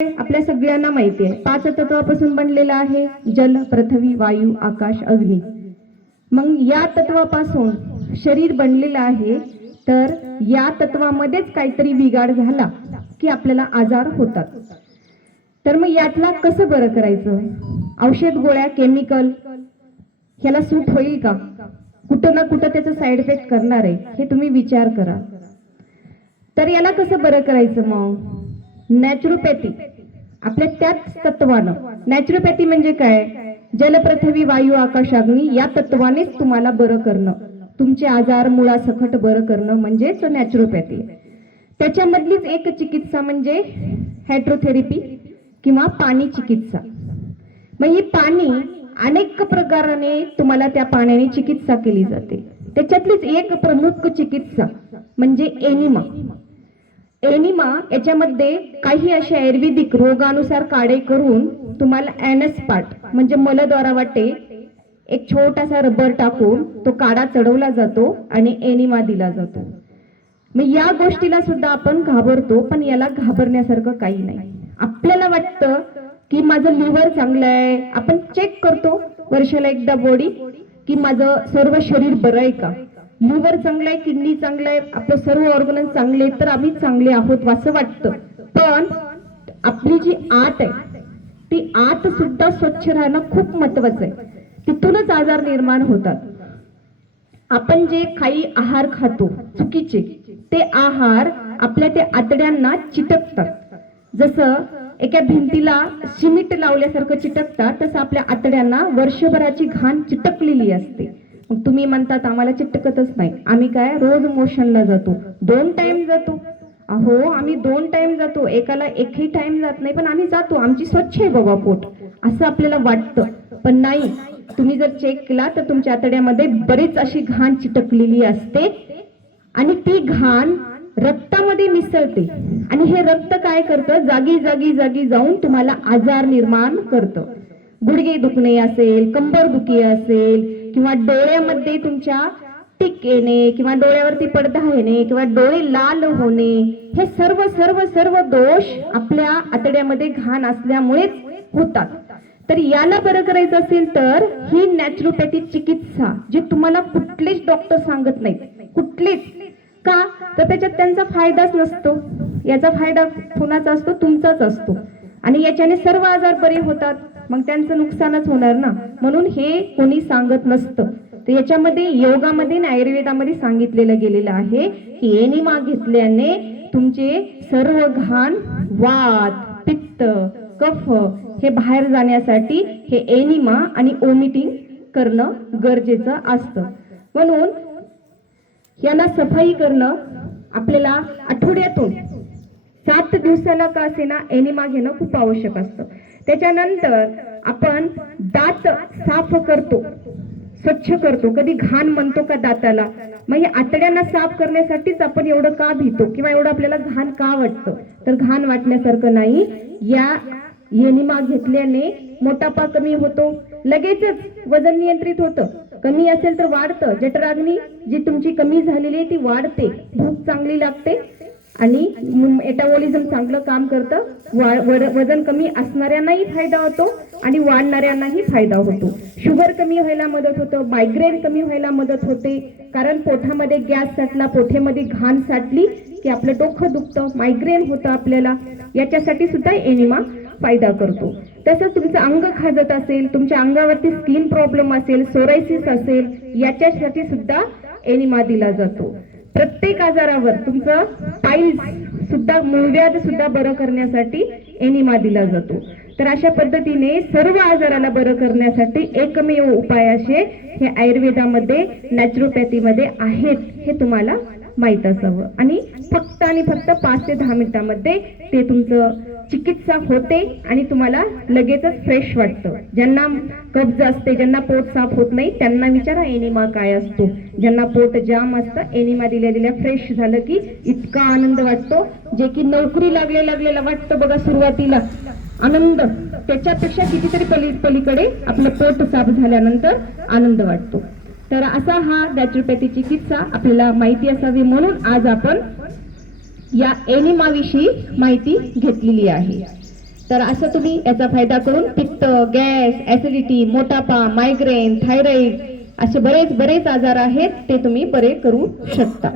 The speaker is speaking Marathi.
आपल्या सगळ्यांना माहिती आहे 5 तत्वापासून बनलेला आहे जल, पृथ्वी, वायू, आकाश, अग्नी। मग या तत्वापासून शरीर बनलेलं आहे, तर या तत्वामध्येच काहीतरी बिघाड झाला की आपल्याला आजार होतात। तर मग यातला कसं बरं करायचं? औषध, गोळ्या, केमिकल ह्याला सूट होईल का? कुठं ना कुठं त्याचा साइड इफेक्ट करणार आहे, हे तुम्ही विचार करा। तर याला कसं बरं करायचं? मग नॅचरोपॅथी, आपल्या त्याच तत्वानं। नॅचरोपॅथी म्हणजे काय? जल, पृथ्वी, वायू, आकाश, अग्नी या तत्वानेच तुम्हाला बरं करणं, तुमचे आजार मुळासकट बरं करणं म्हणजेच नॅचरोपॅथी। त्याच्यामधलीच एक चिकित्सा म्हणजे हायड्रोथेरपी किंवा पाणी चिकित्सा। मग ही पाणी अनेक प्रकाराने तुम्हाला त्या पाण्याने चिकित्सा केली जाते। त्याच्यातलीच एक प्रमुख चिकित्सा म्हणजे एनिमा। एनिमा याच्यामध्ये काही असे आयुर्वेदिक रोगानुसार काढे करून तुम्हाला एनस पार्ट म्हणजे मलद्वारा वाटे एक छोटासा रबर टाकून तो काढा चढवला जातो आणि एनिमा दिला जातो। मग या गोष्टीला सुद्धा आपण घाबरतो, पण याला घाबरण्यासारखं काही नाही। आपल्याला वाटतं की माझं लिव्हर चांगलं आहे, आपण चेक करतो वर्षाला एकदा बॉडी की माझं सर्व शरीर बरं आहे का, लिव्हर चांगलं आहे, किडनी चांगलं आहे, आपलं सर्व ऑर्गन चांगले आहेत, तर आम्ही चांगले आहोत असं वाटतं। पण आपली जी आत आहे ती आत सुद्धा स्वच्छ राहणं खूप महत्वाचं आहे, तिथूनच आजार निर्माण होतात। आपण जे काही आहार खातो चुकीचे, ते आहार आपल्या त्या आतड्यांना चिटकतात। जसं एका भिंतीला सिमेंट लावल्यासारखं चिटकतात, तसं आपल्या आतड्यांना वर्षभराची घाण चिटकलेली असते। मग तुम्ही म्हणतात आम्हाला चिटकतच नाही, आम्ही काय रोज मोशनला जातो, 2 टाइम जातो। अहो, आम्ही 2 टाइम जातो, एकाला एकही टाइम जात नाही, पण आम्ही जातो, आमची स्वच्छ आहे बाबा पोट असं आपल्याला वाटतं, पण नाही। तुम्ही जर चेक केला तर तुमच्या आतड्यामध्ये बरीच अशी घाण चिटकलेली असते आणि ती घाण रक्तामध्ये मिसळते आणि हे रक्त काय करतं, जागी जागी जागी जाऊन तुम्हाला आजार निर्माण करतं। गुडघे दुखणे असेल, कंबर दुखी असेल, किंवा डोळ्यामध्ये तुमच्या टिक येणे, किंवा डोळ्यावरती पडदा येणे, किंवा डोळे लाल होणे, हे सर्व सर्व सर्व दोष आपल्या आतड्यामध्ये घाण असल्यामुळेच होतात। तर याला बरं करायचं असेल तर ही नॅचरोपॅथी चिकित्सा जी तुम्हाला कुठलेच डॉक्टर सांगत नाहीत, कुठलेच। का? तर त्याच्यात त्यांचा फायदाच नसतो, याचा फायदा कुणाचा असतो? तुमचाच असतो, आणि याच्याने सर्व आजार बरे होतात, मग त्यांचं नुकसानच होणार ना। म्हणून हे कोणी सांगत नसतं। तर याच्यामध्ये योगामध्ये आणि आयुर्वेदामध्ये सांगितलेलं गेलेलं आहे की एनिमा घेतल्याने तुमचे सर्व घाण, वात, पित्त, कफ हे बाहेर जाण्यासाठी हे एनिमा आणि ओमिटिंग करणं गरजेचं असतं। म्हणून याला सफाई करणं आपल्याला आठवड्यातून 7 दिवसाला का असेना एनिमा घेणं खूप आवश्यक असतं। त्याच्यानंतर आपण दात साफ करतो, स्वच्छ करतो, कधी घाण म्हणतो का दाताला? मग हे आतड्यांना साफ करण्यासाठीच आपण एवढं का भीतो किंवा एवढं आपल्याला घाण का वाटतं? तर घाण वाटण्यासारखं नाही, या एनिमा घेतल्याने मोटापा कमी होतो, लगेचच वजन नियंत्रित होतं, कमी असेल तर वाढतं, जठराग्नी जी तुमची कमी झालेली आहे ती वाढते, भूक चांगली लागते आणि मेटाबॉलिझम चांगलं काम करतं, वजन कमी असणाऱ्यांनाही फायदा होतो आणि वाढणाऱ्यांनाही फायदा होतो। शुगर कमी व्हायला मदत होतं, मायग्रेन कमी व्हायला मदत होते, कारण पोटामध्ये गॅस साठला, पोटामध्ये घाण साठली की आपलं डोकं दुखतं, मायग्रेन होतं आपल्याला, याच्यासाठी सुद्धा एनिमा फायदा करतो। तसंच तुमचं अंग खाजत असेल, तुमच्या अंगावरती स्किन प्रॉब्लेम असेल, सोरायसिस असेल, याच्यासाठी सुद्धा एनिमा दिला जातो। प्रत्येक आजारावर तुमचं पाईल्स सुद्धा, मूळव्याध सुद्धा बरं करण्यासाठी एनिमा दिला जातो। तर अशा पद्धतीने सर्व आजाराला बरं करण्यासाठी एकमेव उपाय असे हे आयुर्वेदामध्ये, नॅचरोपॅथीमध्ये आहेत, हे तुम्हाला माहित असावं। आणि फक्त 5 ते 10 मिनिटांमध्ये ते तुमचं चिकित्सा होते आणि तुम्हाला लगेचच फ्रेश वाटतं। ज्यांना कब्ज असते, ज्यांना पोट साफ होत नाही, त्यांना विचारा एनिमा काय असतो। ज्यांना पोट जाम असतं, एनिमा दिल्या फ्रेश झालं की इतका आनंद वाटतो, जे की नोकरी लागलेला वाटतं बघा सुरुवातीला आनंद, त्याच्यापेक्षा कितीतरी पलीकडे आपलं पोट साफ झाल्यानंतर आनंद वाटतो। तर असा हा नॅचरोपॅथी चिकित्सा आपल्याला माहिती असावी म्हणून आज आपण या एनिमा विषयी माहिती घेतलेली आहे। तर असं तुम्ही याचा फायदा करून पित्त, गॅस, ऍसिडिटी, मोटापा, मायग्रेन, थायरॉइड असे बरेच आजार आहेत ते तुम्ही बरे करू शकता.